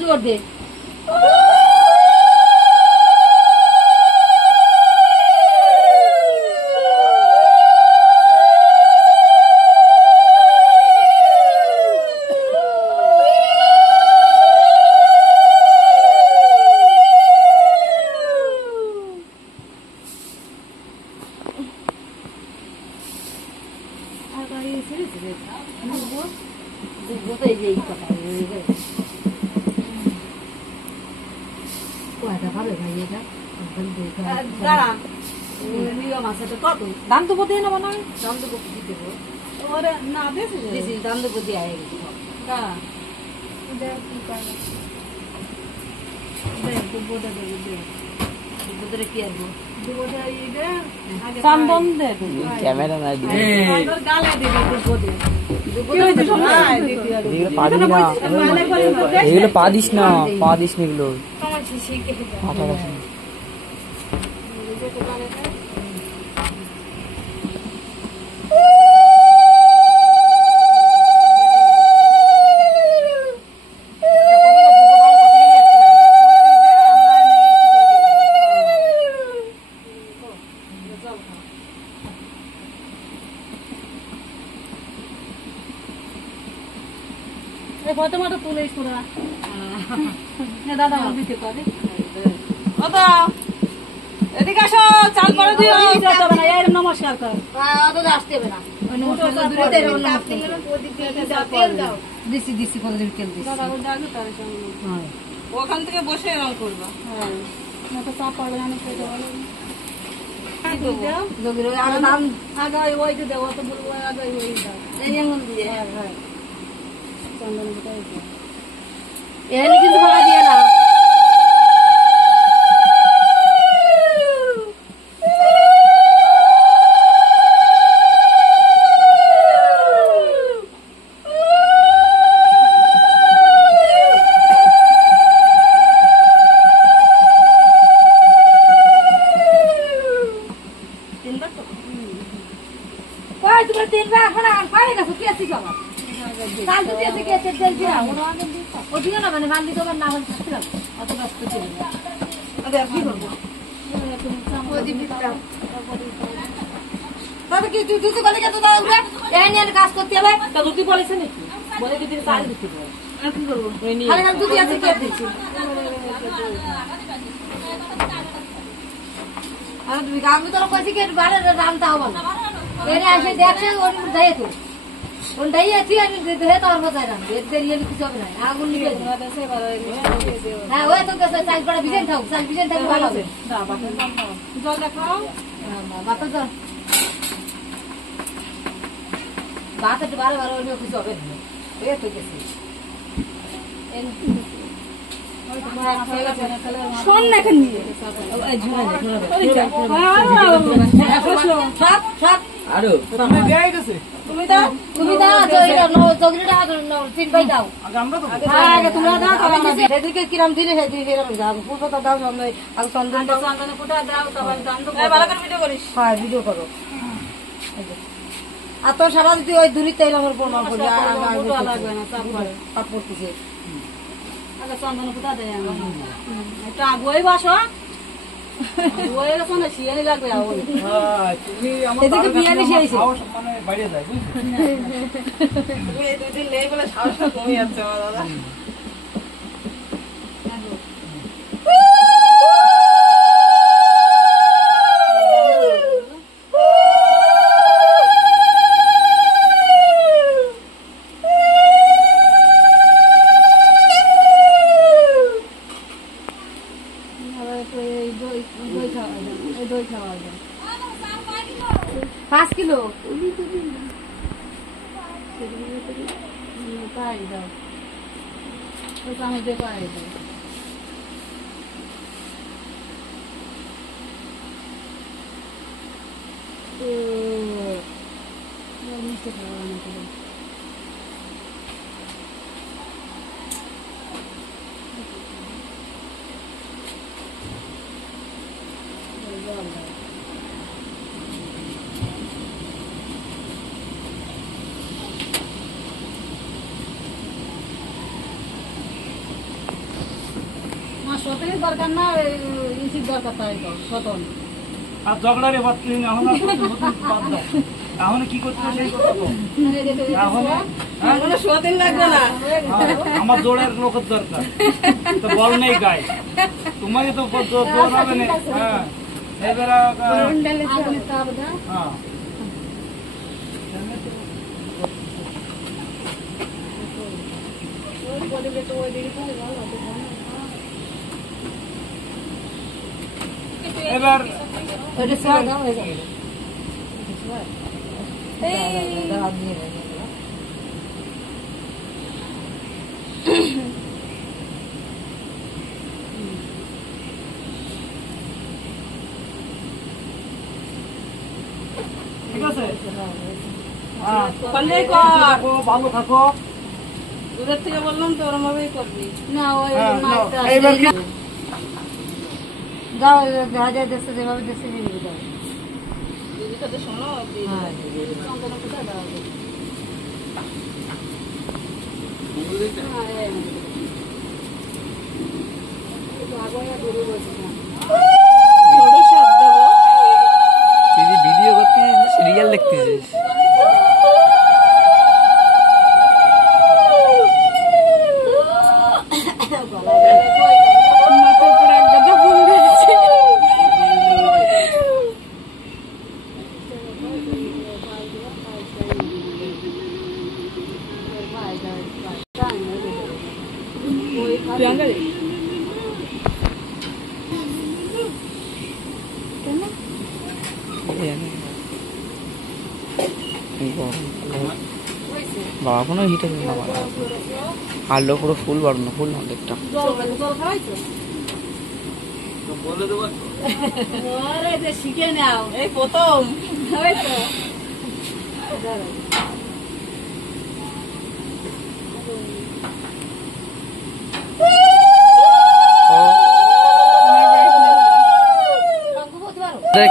জোর দে দাম দেবো দিয়ে নেবো না দাম দেবো দেবো না বেশি দাম দেবো দিয়ে কি আসবো ক্যামেরা নাই এগুলো পা দিস না এগুলো নমস্কার ওখান থেকে বসে এরকম করবো চাপ পারবে না আগায় ওই দেওয়া তো বলবো আগায় ওই এখানে কিন্তু ভাড়া দিয়ে না কাজ করতে হবে দুটি বলেছে নাকি বলে দুটি চাল দিতে কি করবো দুটি আছে আমি তোর কাছে কি রামটা হবো না আসে দেখছে দেয় তো হ্যাঁ ওই তো চাল পড়া বিজেন থাক চাল বিজেন থাকলে ভালো হবে জল দেখাও বাত একটু বারো বারো হলেও কিছু হবে না তো গেছে শোন না এখানে তুমি দাও তিন ভাই দাও সেদিকে কিরাম দিলে সেদিকে পুরোটা দাও চন্দনটা চন্দনে ফুটা দাও ভিডিও করিস হ্যাঁ ভিডিও করো আর তোর সারা যদি ওই দূরিতে আমার প্রমাণ করি পড়তেছে চন্দন ফুটা দেয় একটু আগুয়াই বাসো শিয়ানি লাগবে বিরিয়ানি খেয়েছি দুদিন নেই বলে সাহসটা কমে যাচ্ছে আমার দাদা पाँच किलो पाई दो दे पाई दो সতেরই দরকার না, ইঞ্চির দরকার, তাই তো সতন। আর ঝগড়ারে বাদ তুই এখন আর বাদ দাও, এখন কি করতে সেই কথা তো সতেন লাগবে না, আমার জোরের লোকের দরকার, তো বল নেই গায়ে তোমাকে তো জোর হবে না। হ্যাঁ এবার হ্যাঁ এবার ঠিক আছে, ভালো থাকো। দূরের থেকে বললাম তো ওরম ভাবেই করবি না, ওই যাও দেখা যায় দেখতে, যেভাবে দেখতে দিবি দাও। দিদির সাথে শোনো, দিদি ভিডিও করতেছিস, সিরিয়াল দেখতেছিস? বাবা কোনো হিট আছে না, আলো পুরো ফুল বাড়ানো, ফুল অনেকটা। শিখে নাও, এই প্রথম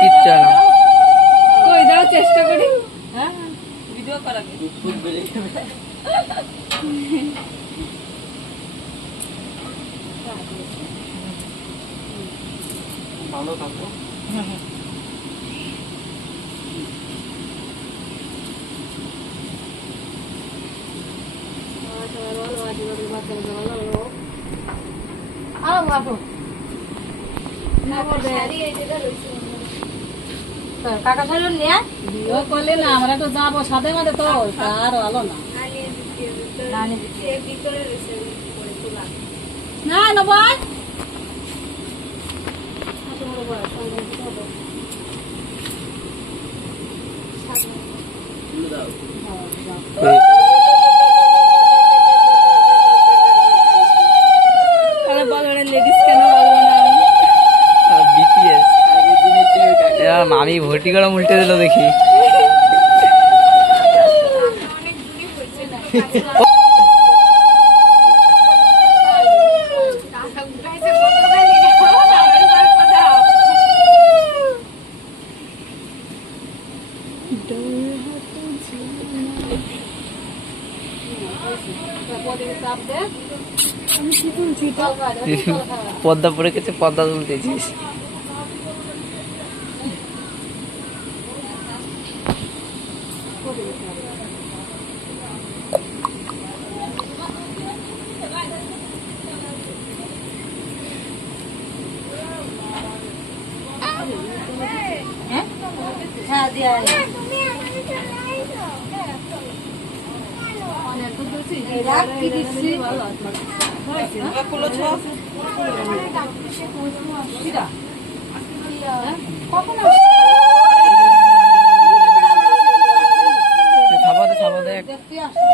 কিচ্ছু না, কই দাও, চেষ্টা করি। হ্যাঁ ভিডিও করাবে, ভালো থাকো। কাকা ছিল নিয়ে বিয়ে করলে না, আমরা তো যাবো সাথে মাঝে, তো আর ভালো না না না ভাই আমি ভর্তি করা উল্টে দিল দেখি। পদ্মা পড়ে গেছে, পদ্মা তুলতেছিস। হ্যাঁ দিয়া কি দিচ্ছি কখন দেখতে আসছি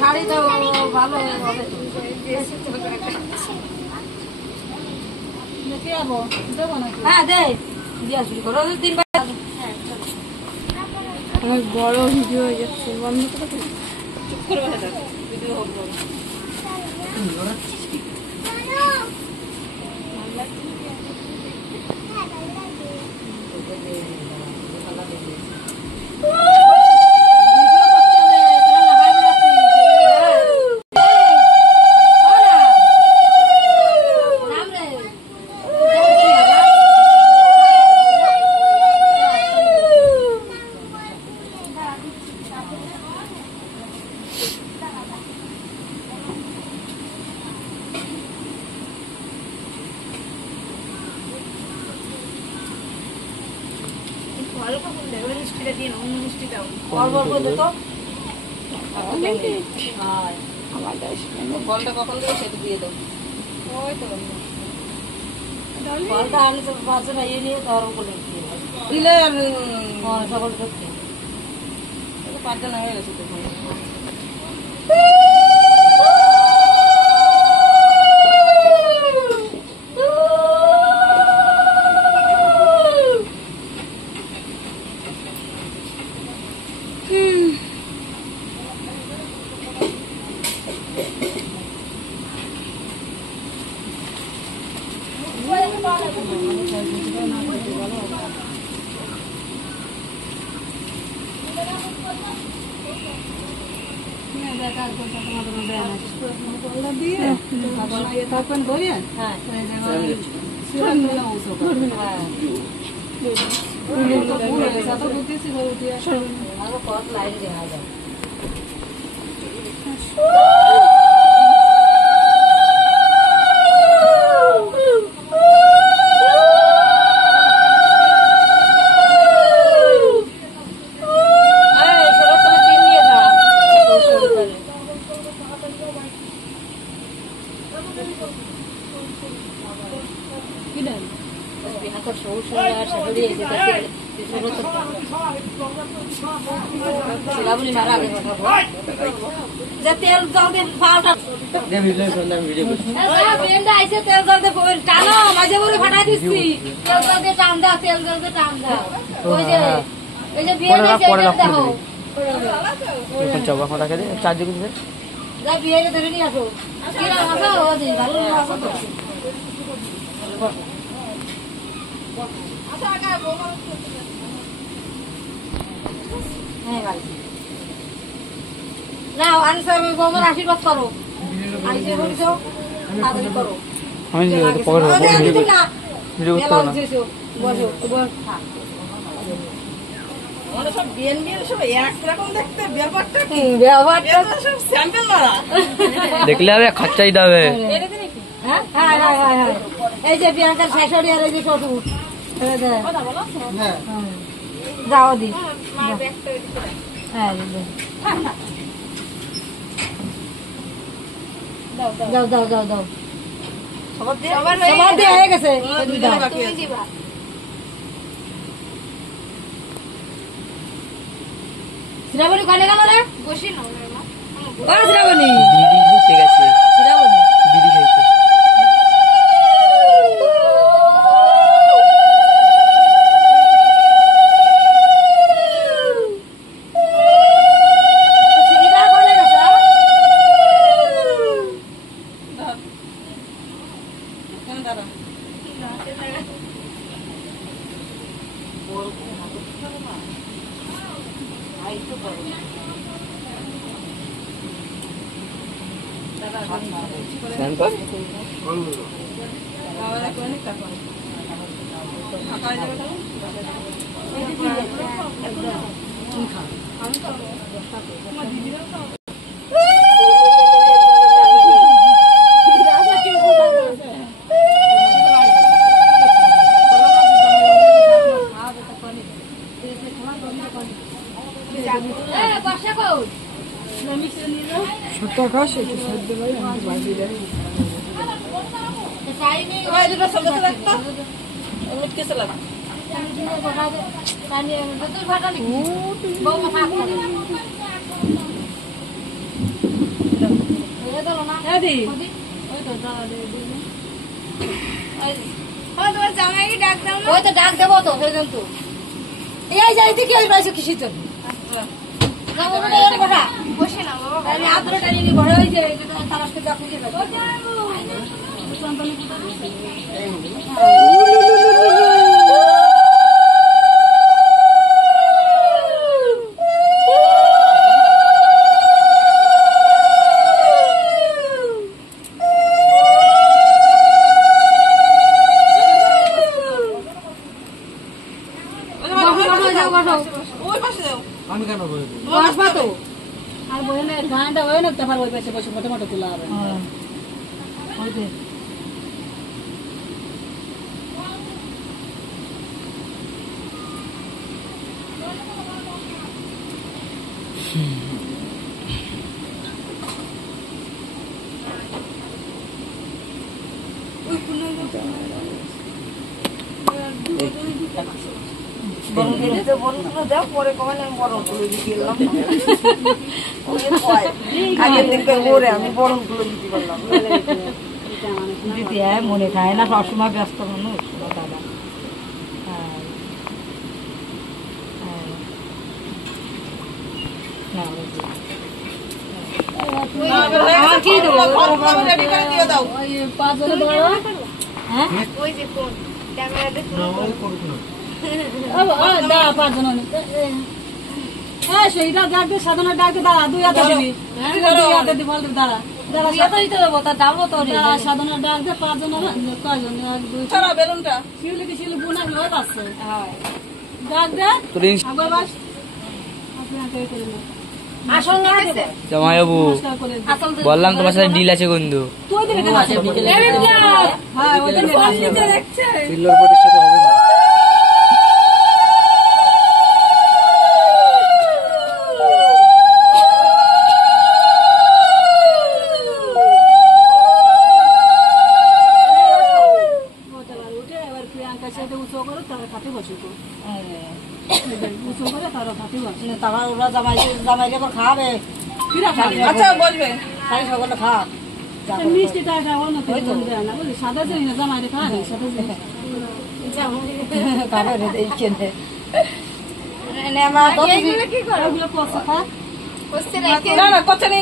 শাড়ি তো ভালো হবে। হ্যাঁ দে দিয়া শুরু করো, 3 বার। অনেক বড় ভিডিও হয়ে যাচ্ছে, বন্ধ করে চুপ করে ভিডিও হোক। অল্প অল্প দে তো। ফলটা কখন দেবে সেটা দিয়ে দাও। ফলটা আনলে তো বাচ্চা না ইয়ে নিয়ে গরম করে দিলে সকল করতে পাঁচজন হয়ে গেছে তো। তেল জল দিয়ে পাউডার তেল জল দিয়ে টানো মাঝে করে ফাটাই দিচ্ছি। তেল জল দিয়ে টান দাও, তেল জল দিয়ে টান দাও। ওই যে এই যে বিয়ে দেখো যা বিয়ে ধরে নিয়ে আসো। ভালো আসো তো না আনসার বৌমার আশীর্বাদ করো। আইসে করেছ তাড়াতাড়ি করো। দেখলে হবে খরচাই দেবে। এই যে প্রিয়াঙ্কার শাশুড়ি আর এই যে শ্বশুর যাও দি যাও যাও যাও যাও সবার দিয়ে হয়ে গেছে। শ্রাবণী কানে গেল রে বসি না শ্রাবণী দিদি হইতে গেছে, শ্রাবণী দিদি হইতে। ডাক দেবো তো কিন্তু এই যাইতে কি ওই পাইছো কিসের জন্য বসে না আমি আদর টানি ঘরে ওই যে তারা খুঁজে আমি কেন বলে আর বইনে গানটা হয় না তারপর ওই পাশে বসে মোটামুটি তোলা হবে। দেখ পরে কমালে আমি বরং তুলে দিতে গেলাম আগের দিন করে আমি বরং তুলে দিতে পারলাম দিদি হ্যাঁ মনে খায় না সবসময় ব্যস্ত মানুষ দাদা সাধারণ ডাক দাঁড়া 2 হাতে দিবি 2 হাতে দিব দাঁড়া সাধারণ ডাক দে 5 জন কয়জন বেলুনটা শিউলি কি শিউলি বোনা হয়ে পাচ্ছে ডাক দে আবার বাস জামাইবাবু বললাম তোমার সাথে ডিল আছে বন্ধু। খাবে আচ্ছা বলবে সকলে খা মিষ্টিটা সাদা জামাই খা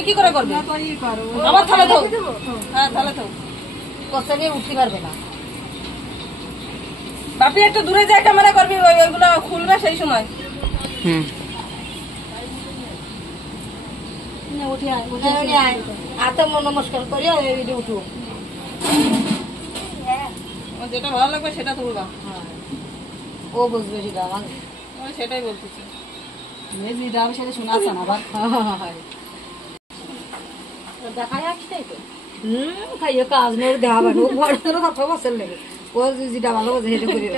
কি করে করবে আবার থালে তো হ্যাঁ থালে তো কষ্ট নিয়ে উঠতে পারবে না বাপি একটু দূরে যায় ক্যামেরা করবি ওইগুলো খুলবে সেই সময় নমস্কার করি উঠু যেটা ভালো লাগবে সেটা তুলবা ও বুঝবে সেটাই বলতেছি সেটা শোনা আছে না আবার দেখা যাচ্ছে তো খাইয়ে কাজ নেই দেখা পাবো কথা বসেন লেগে ও যেটা ভালো বোঝে সেটা করে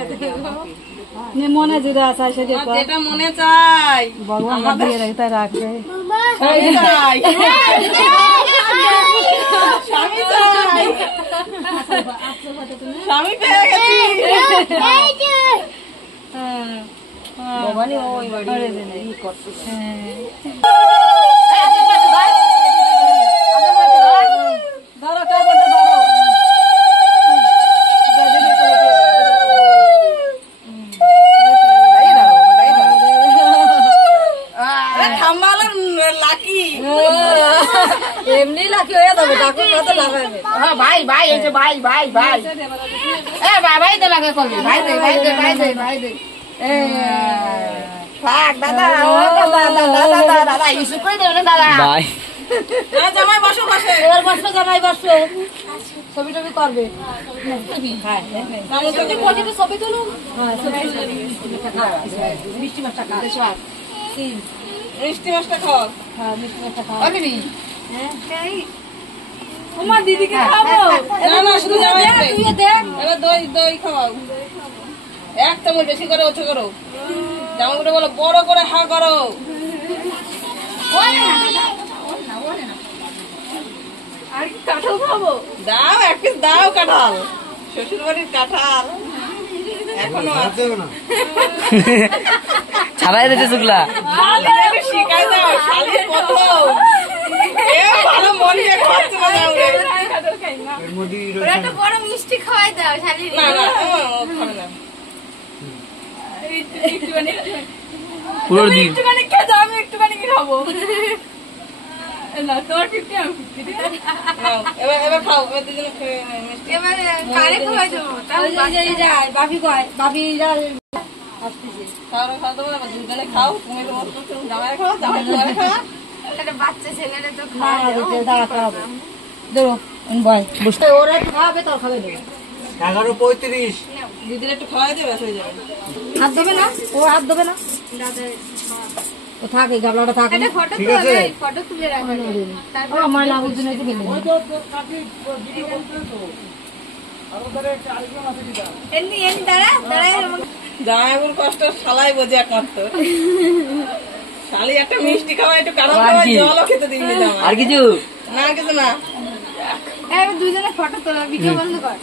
মনে যেটা আছে যেটা মনে চাই ভগবান দিয়ে রাখতে রাখবে স্বামী পেয়ে গেছি ভগবানই ওই বাড়ি ই করতেছে এমনি লাকি হয়ে যাবে ডাকুর মতো লাগাবে ভাই ভাই এই যে ভাই ভাই ভাই ভাই ভাই তো লাগে করবি ভাই দে ভাই দে ভাই দে ভাই দে থাক দাদা ও দাদা দাদা দাদা দাদা ইস্যু করে দেবে না দাদা ভাই জামাই বসো বসো এবার বসো জামাই বসো ছবি টবি করবে হ্যাঁ ছবি তুলো মিষ্টি মাছটা খা মিষ্টি মাছটা খাও হ্যাঁ মিষ্টি মাছটা খাও তোমার দিদিকে খাবো না না শুধু জামাই তুই দে এবার দই দই খাওয়াও এক চামচ বেশি করে ওঠো করো জামাইগুলো বলো বড় করে হা করো আর কি কাঁঠাল খাবো দাও এক পিস দাও কাঁঠাল শ্বশুর বাড়ির কাঁঠাল এখনো আছে না ছাড়াই দিতে শুকলা শিখাই দাও শালি কত ভালো মন দিয়ে খাচ্ছে না একটা বড় মিষ্টি খাওয়াই দাও শালি না না খাবে না পুরো দিন একটুখানি খেয়ে দাও আমি একটুখানি খাবো না তোর 50 আমি 50 এবার খাও এবার দুজনে খেয়ে মিষ্টি এবার কারে খাওয়াই দেবো তাও বাপি কয় বাপি আসতেছে খাওয়া খাওয়া দেবো দুজনে খাও তুমি জামাই খাও জামাই খাও একটা বাচ্চা ছেলেরে তো খাওয়াই দেবো ভাই বুঝতে ওরা একটু খাওয়াবে তাও খাবে দেবে 11:35 দিদির একটু খাওয়াই দেবে হয়ে যাবে হাত দেবে না ও হাত দেবে না ও থাকে গাবলাটা থাকে একটা ফটো তুলে ফটো তুলে রাখো তারপর আমার লাগুর জন্য একটু গেলে এমনি এমনি দাঁড়া দাঁড়াই জামাইবুর কষ্ট শালাই বোঝে একমাত্র শালি একটা মিষ্টি খাওয়া একটু কারণ খাওয়া জলও খেতে দিবি না আর কিছু না কিছু না দুজনে ফটো তোলা ভিডিও বন্ধ কর